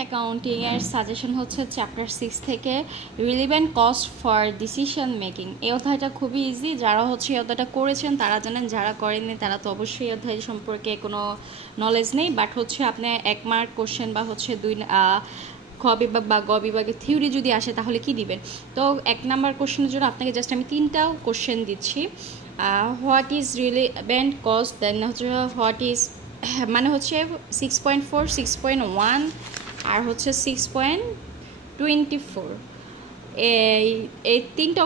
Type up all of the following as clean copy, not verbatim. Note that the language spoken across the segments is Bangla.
অ্যাকাউন্টিং এর সাজেশন হচ্ছে চ্যাপ্টার 6 থেকে relevant cost for decision making. এই অধ্যায়টা খুবই ইজি, যারা হচ্ছে এই অধ্যায়টা করেছেন তারা জানেন, যারা করেননি তারা তো অবশ্যই এই অধ্যায় সম্পর্কে কোনো নলেজ নেই। বাট হচ্ছে আপনি 1 মার্ক কোশ্চেন বা হচ্ছে খ বিভাগ বা গ বিভাগের থিওরি যদি আসে তাহলে কি দিবেন। তো 1 নাম্বার কোশ্চেনের জন্য আপনাকে জাস্ট আমি 3টা কোশ্চেন দিচ্ছি। হোয়াট ইজ রিলিভেন্ট কস্ট, দেন হচ্ছে হোয়াট ইজ মানে হচ্ছে 6.4, 6.1 আর হচ্ছে 6.24। এই 3টা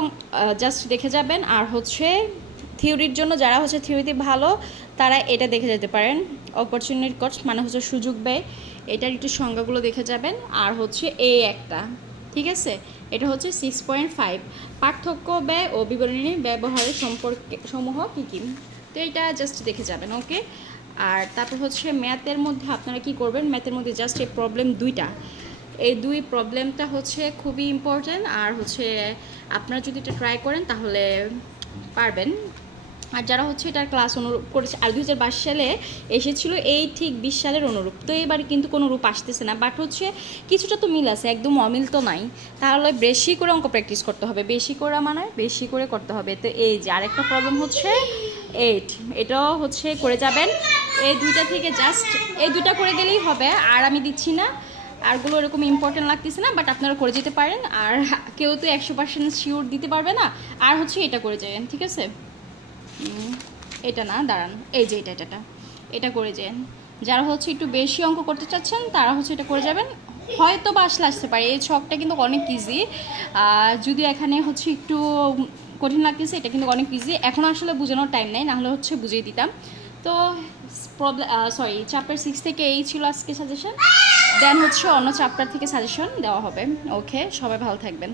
জাস্ট দেখে যাবেন। আর হচ্ছে থিওরির জন্য যারা হচ্ছে থিওরিতে ভালো তারা এটা দেখে যেতে পারেন, অপরচুনিটি কস্ট মানে হচ্ছে সুযোগ ব্যয়, এটার একটু সংজ্ঞাগুলো দেখে যাবেন। আর হচ্ছে এই একটা, ঠিক আছে, এটা হচ্ছে 6.5 পার্থক্য ব্যয় ও বিবরণী ব্যবহারের সম্পর্কে সমূহ কী কী, তো এটা জাস্ট দেখে যাবেন। ওকে, আর তারপর হচ্ছে ম্যাথের মধ্যে আপনারা কি করবেন, ম্যাথের মধ্যে জাস্ট এই প্রবলেম 2টা, এই 2 প্রবলেমটা হচ্ছে খুবই ইম্পর্টেন্ট। আর হচ্ছে আপনারা যদি এটা ট্রাই করেন তাহলে পারবেন। আর যারা হচ্ছে এটার ক্লাস অনুরূপ করেছে আর 2022 সালে এসেছিল এই ঠিক 20 সালের অনুরূপ, তো এবার কিন্তু কোনো রূপ আসতেছে না, বাট হচ্ছে কিছুটা তো মিল আছে, একদম অমিল তো নাই। তাহলে বেশি করে অঙ্ক প্র্যাকটিস করতে হবে, বেশি করে মানে বেশি করে করতে হবে। তো এই যে আরেকটা প্রবলেম হচ্ছে 8, এটাও হচ্ছে করে যাবেন। এই 2টা থেকে জাস্ট এই 2টা করে গেলেই হবে, আর আমি দিচ্ছি না, আরগুলো এরকম ইম্পর্টেন্ট লাগতেছে না, বাট আপনারা করে যেতে পারেন। আর কেউ তো 100% শিওর দিতে পারবে না। আর হচ্ছে এটা করে যাবেন, ঠিক আছে, এটা না, দাঁড়ান, এই যে এটা করে যান। যারা হচ্ছে একটু বেশি অঙ্ক করতে চাচ্ছেন তারা হচ্ছে এটা করে যাবেন, হয়তো বা আসতে পারে। এই ছকটা কিন্তু অনেক ইজি, যদি এখানে হচ্ছে একটু কঠিন লাগতেছে, এটা কিন্তু অনেক ইজি। এখন আসলে বোঝানোর টাইম নেই, নাহলে হচ্ছে বুঝিয়ে দিতাম। তো চ্যাপ্টার 6 থেকে এই ছিল আজকে সাজেশন, দেন হচ্ছে অন্য চ্যাপ্টার থেকে সাজেশন দেওয়া হবে। ওকে, সবাই ভালো থাকবেন।